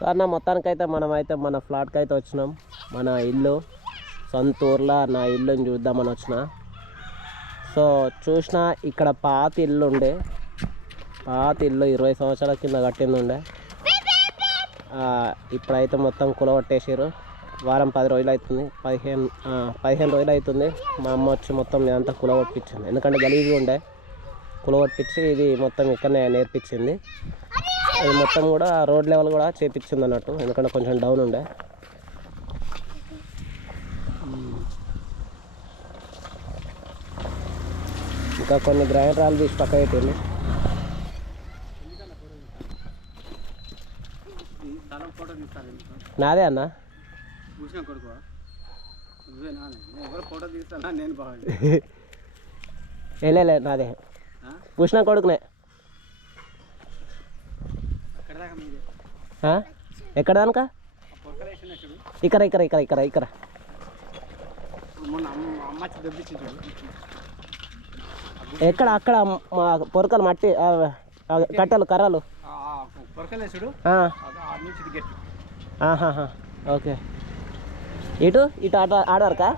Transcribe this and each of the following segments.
So అన్న మొత్తానికైతే మనమైతే మన ఫ్లాట్కి అయితే వచ్చినాం. మన ఇల్లు సొంత ఊర్లో నా ఇల్లుని చూద్దామని వచ్చిన. సో చూసిన ఇక్కడ పాత ఇల్లు 20 సంవత్సరాల కింద కట్టింది ఉండే. ఇప్పుడైతే మొత్తం కులగొట్టేసారు. వారం 10 రోజులు అవుతుంది, 15 రోజులు అవుతుంది. మా అమ్మ వచ్చి మొత్తం ఇదంతా కులగొట్టించింది. ఎందుకంటే గలీజ్గా ఉండే, కులగొట్టించి ఇది మొత్తం ఇక్కడనే నేర్పించింది. ఇది మొత్తం కూడా రోడ్ లెవెల్ కూడా చేపించింది అన్నట్టు, ఎందుకంటే కొంచెం డౌన్ ఉండే. ఇంకా కొన్ని గ్రైండరాలు తీసి పక్క పెట్టింది. నాదే అన్న వెళ్ళలే, నాదే పూసిన కొడుకునే. ఎక్కడ దానికా? ఇక్కడ ఇక్కడ ఇక్కడ ఇక్కడ ఇక్కడ ఎక్కడ? అక్కడ మా పొరకలు మట్టి కట్టలు కర్రలు. ఓకే, ఇటు ఇటు ఆడవరకా?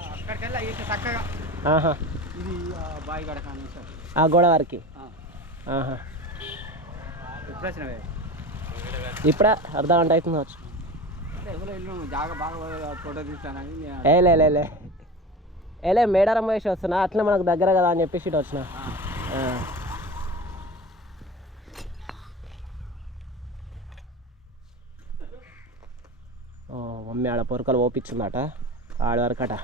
ఆ గోడ వరకు. ఇప్పుడే అర్ధ గంట అవుతుంది వచ్చు. ఏలే మేడారం వేసి వస్తున్నా, అట్లా మనకు దగ్గర కదా అని చెప్పేసి ఇటు వచ్చిన. మమ్మీ ఆడ పొరకలు ఓపించిందట, ఆడవరకట.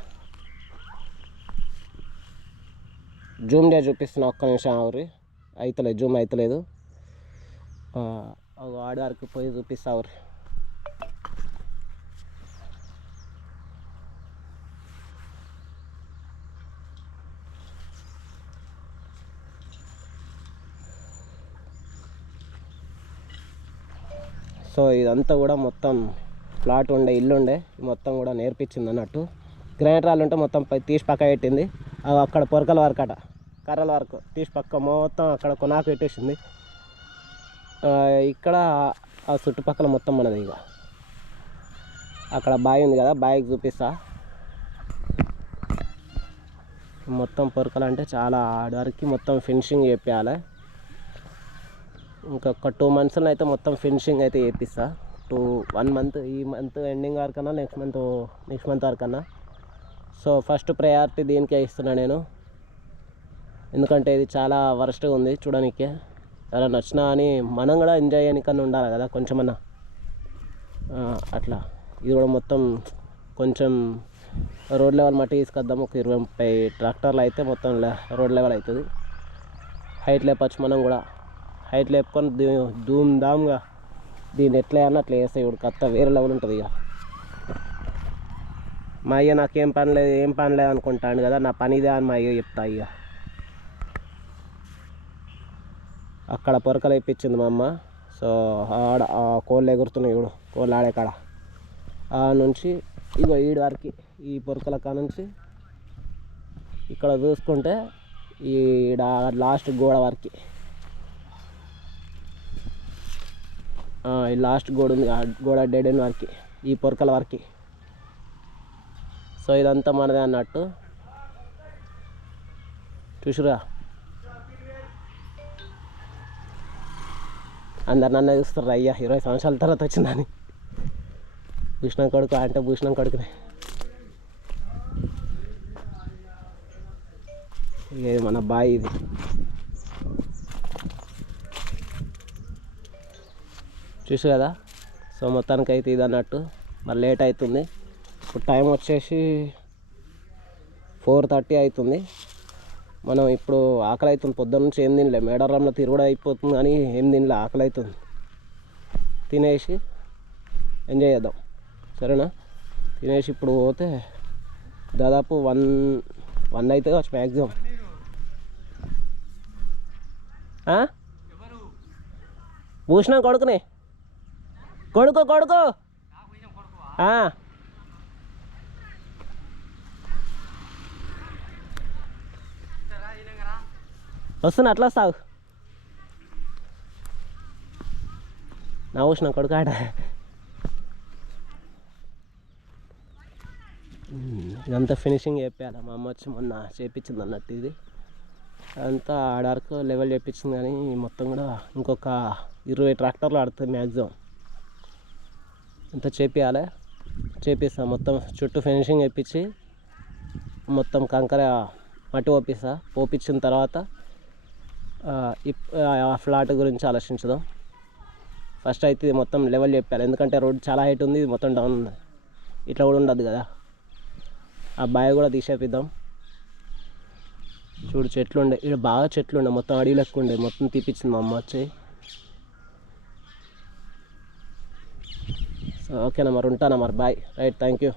జూమ్ డే చూపిస్తున్నా, ఒక్క నిమిషం ఆవిరి. అవుతలేదు, జూమ్ అవుతలేదు. ఆడ వరకు పోయి చూపిస్తా ఊరి. సో ఇదంతా కూడా మొత్తం ఫ్లాట్ ఉండే, ఇల్లు ఉండే, మొత్తం కూడా నేర్పించింది అన్నట్టు. గ్రైండరాలు ఉంటే మొత్తం తీసి పక్క పెట్టింది. అక్కడ పొరకల వరకు అట, కర్రల వరకు తీసి పక్క మొత్తం అక్కడ కొనాకు పెట్టేసింది. ఇక్కడ ఆ చుట్టుపక్కల మొత్తం మనది. ఇక అక్కడ బావి ఉంది కదా, బావికి చూపిస్తా. మొత్తం పొరకలు అంటే చాలా ఆడవరకు మొత్తం ఫినిషింగ్ చేయాలి. ఇంకొక 2 monthsలో అయితే మొత్తం ఫినిషింగ్ అయితే చేపిస్తా. 1 month, ఈ మంత్ ఎండింగ్ వరకన్నా, నెక్స్ట్ మంత్ వరకన్నా. సో ఫస్ట్ ప్రయారిటీ దీనికే ఇస్తున్నా నేను, ఎందుకంటే ఇది చాలా వరస్ట్గా ఉంది చూడడానికి. ఎవరైనా నచ్చినా అని మనం కూడా ఎంజాయ్ చేయడానికన్నా ఉండాలి కదా కొంచెమన్నా. అట్లా ఇది కూడా మొత్తం కొంచెం రోడ్ లెవెల్ మట్టి తీసుకొద్దాం. ఒక 20-30 ట్రాక్టర్లు అయితే మొత్తం రోడ్ లెవెల్ అవుతుంది. హైట్ లేపచ్చు మనం కూడా. హైట్ లేపుకొని ధూమ్ధామ్గా దీన్ని ఎట్లా అన్నా అట్లా వేస్తే ఇప్పుడు కత్త వేరే లెవెల్ ఉంటుంది. ఇక మా అయ్య నాకేం పని లేదు అనుకుంటాను కదా, నా పని ఇదే అని మా అయ్య చెప్తా. ఇక అక్కడ పొరకలు వేయించింది మా అమ్మ. సో ఆడ కోళ్ళు ఎగురుతున్నాయి ఇప్పుడు, కోళ్ళు ఆడే కాడ ఆ నుంచి ఇగో ఈడు వరకు, ఈ పొరకల కాడ నుంచి ఇక్కడ చూసుకుంటే ఈడ లాస్ట్ గోడ వరకు, ఈ లాస్ట్ గోడ ఉంది, గోడ డెడ్ ఎండ్ వరకు, ఈ పొరకల వరకు. సో ఇదంతా మనదే అన్నట్టు. చూసురా, అందరు నన్ను చూస్తారు, అయ్యా 20 సంవత్సరాల తర్వాత వచ్చిందని. భూషణం కొడుకు అంటే భూషణం కొడుకునే. ఇది మన బాయ్. ఇది చూసు కదా. సో మొత్తానికి అయితే ఇది అన్నట్టు. మరి లేట్ అవుతుంది. ఇప్పుడు టైం వచ్చేసి 4:30 అవుతుంది. మనం ఇప్పుడు ఆకలి అవుతుంది. పొద్దున్న నుంచి ఏం తినలే, మేడారంలో తిరుగుడు అయిపోతుంది కానీ ఏం తినలే, ఆకలి అవుతుంది. తినేసి ఎంజాయ్ చేద్దాం, సరేనా? తినేసి ఇప్పుడు పోతే దాదాపు 1 అయితే కావచ్చు మ్యాక్సిమం. భూషణం కొడుకునే, కొడుకు వస్తున్నా, అట్లా వస్తావు. నా భూషణం కొడుకు ఆడ ఇదంతా ఫినిషింగ్ చేయాలి. మా అమ్మ వచ్చి మొన్న చేయించింది అన్నట్టు. ఇది అంతా ఆడార్కు లెవెల్ చేయించింది, కానీ మొత్తం కూడా ఇంకొక 20 ట్రాక్టర్లు ఆడుతుంది మ్యాక్సిమం. అంతా చేపిస్తా మొత్తం చుట్టూ ఫినిషింగ్ చేయించి మొత్తం కంకర మట్టి పోపించిన తర్వాత ఆ ఫ్లాట్ గురించి ఆలోచించుదాం. ఫస్ట్ అయితే ఇది మొత్తం లెవెల్ చెప్పాలి, ఎందుకంటే రోడ్ చాలా హైట్ ఉంది, ఇది మొత్తం డౌన్ ఉంది. ఇట్లా కూడా ఉండదు కదా. ఆ బాయ్ కూడా తీసేపిద్దాం. చూడు చెట్లు ఉండే, ఇక్కడ బాగా చెట్లు ఉండే, మొత్తం అడవి లెక్క ఉండే, మొత్తం తీపిచ్చింది మా అమ్మ వచ్చి. సో ఓకేనా మరి, ఉంటానా మరి, బాయ్. Right, thank you.